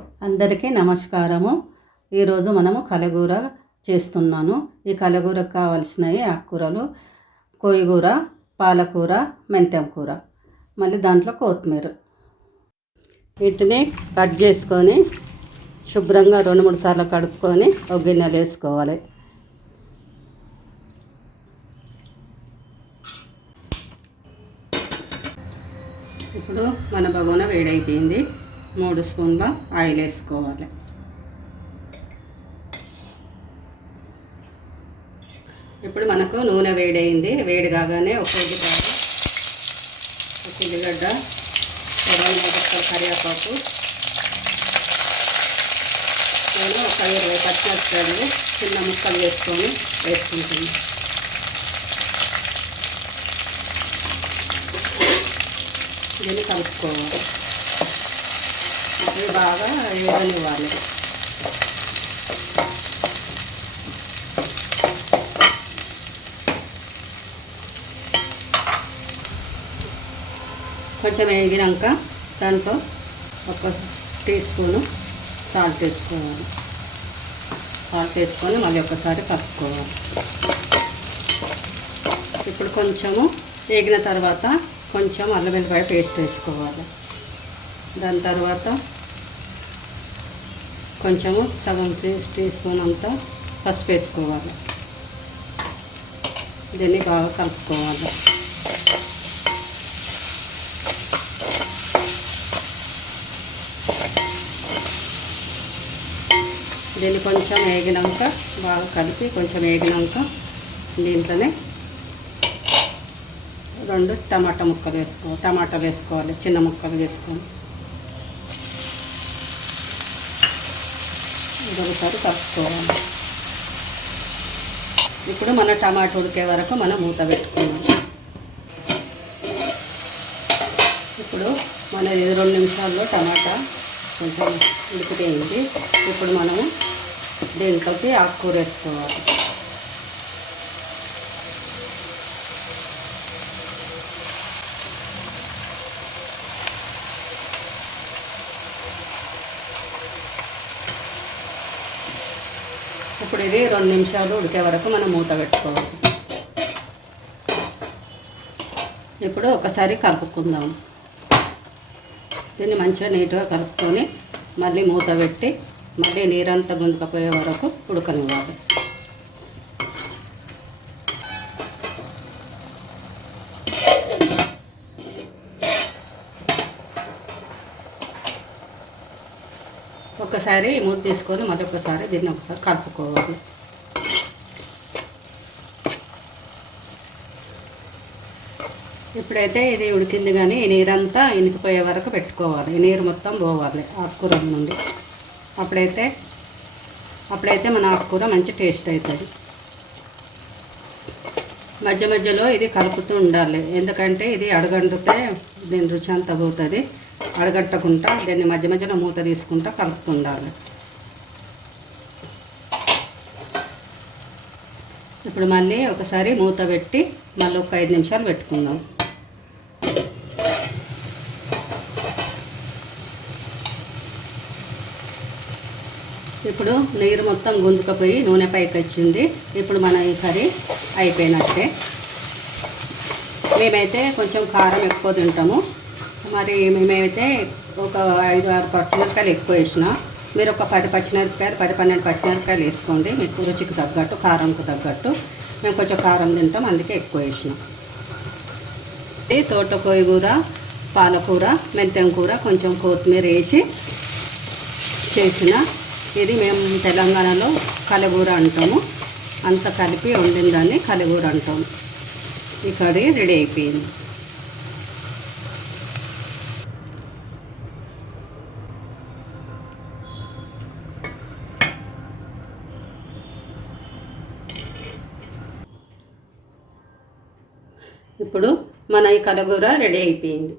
అందరికీ నమస్కారము. ఈరోజు మనము కలగూర చేస్తున్నాను. ఈ కలగూరకు కావాల్సినవి ఆకుకూరలు కోయిగూర, పాలకూర, మెంతం కూర, మళ్ళీ దాంట్లో కొత్తిమీర. వీటిని కట్ చేసుకొని శుభ్రంగా 2-3 సార్లు కడుక్కొని ఒక గిన్నెలో వేసుకోవాలి. ఇప్పుడు మన బగోన వేడైపోయింది. 3 స్పూన్ల ఆయిల్ వేసుకోవాలి. ఇప్పుడు మనకు నూనె వేడైంది. వేడి కాగానే ఒక ఉల్లిగడ్డ 2 ముక్కలు కరివేపాకు, నేను ఒక 20 పచ్చిమిరపకాయలు చిన్న ముక్కలు వేసుకుంటున్నాను. దీన్ని కలుపుకోవాలి. ఇవి బాగా వేగనివ్వాలి. కొంచెం వేగినాక దాంట్లో 1 టీ స్పూను సాల్ట్ వేసుకోవాలి. సాల్ట్ వేసుకొని మళ్ళీ ఒకసారి కలుపుకోవాలి. ఇప్పుడు కొంచెము వేగిన తర్వాత కొంచెం అల్లం వెల్లిపాయ పేస్ట్ వేసుకోవాలి. దాని తర్వాత కొంచెము సగం టీ స్పూన్ అంతా పసుపు వేసుకోవాలి. దీన్ని బాగా కలుపుకోవాలి. దీన్ని కొంచెం వేగినాక బాగా కలిపి కొంచెం వేగినాక దీంట్లోనే 2 టమాటాలు వేసుకోవాలి. చిన్న ముక్కలు వేసుకొని ఒకసారి కలుపుకోవాలి. ఇప్పుడు మన టమాటా ఉడికే వరకు మనం మూత పెట్టుకున్నాం. ఇప్పుడు మన 2 నిమిషాల్లో టమాటా కొంచెం ఉడికిపోయింది. ఇప్పుడు మనము దీంట్లోకి ఆకుకూర వేసుకోవాలి. ఇప్పుడు ఇది 2 నిమిషాలు ఉడికే వరకు మనం మూత పెట్టుకోవాలి. ఇప్పుడు ఒకసారి కలుపుకుందాం. దీన్ని మంచిగా నీట్గా కలుపుకొని మళ్ళీ మూత పెట్టి మళ్ళీ నీరంతా గుంజుకపోయే వరకు ఉడకనివ్వాలి. ఒకసారి మూత తీసుకొని మళ్ళీ ఒకసారి దీన్ని ఒకసారి కలుపుకోవాలి. ఇప్పుడైతే ఇది ఉడికింది, కానీ ఈ నీరంతా ఇనికిపోయే వరకు పెట్టుకోవాలి. ఈ నీరు మొత్తం పోవాలి ఆకుకూర నుండి. అప్పుడైతే మన ఆకుకూర మంచి టేస్ట్ అవుతుంది. మధ్య మధ్యలో ఇది కలుపుతూ ఉండాలి. ఎందుకంటే ఇది అడగంటితే దీని రుచి అంతా పోతుంది. అడగట్టకుండా దీన్ని మధ్య మధ్యలో మూత తీసుకుంటా కలుపుతుండాలి. ఇప్పుడు మళ్ళీ ఒకసారి మూత పెట్టి మళ్ళీ ఒక 5 నిమిషాలు పెట్టుకుందాం. ఇప్పుడు నీరు మొత్తం గుంజుకపోయి నూనె పైకి వచ్చింది. ఇప్పుడు మన ఈ కర్రీ అయిపోయినట్టే. మేమైతే కొంచెం కారం ఎక్కువ తింటాము. మరి మేమైతే ఒక 5-6 పచ్చిమిరపకాయలు ఎక్కువ వేసిన. మీరు ఒక 10 పచ్చిమిరపకాయలు 10-12 పచ్చిమిరపకాయలు వేసుకోండి. మీకు రుచికి తగ్గట్టు, కారంకు తగ్గట్టు. మేము కొంచెం కారం తింటాం, అందుకే ఎక్కువ వేసినాం. ఇది తోటకూర, పాలకూర, మెంతం కూర, కొంచెం కొత్తిమీర వేసి చేసిన. ఇది మేము తెలంగాణలో కలగూర అంటాము. అంత కలిపి వండిన దాన్ని కలగూర అంటాము. ఈ కర్రీ రెడీ అయిపోయింది. ఇప్పుడు మన ఈ కలగూర రెడీ అయిపోయింది.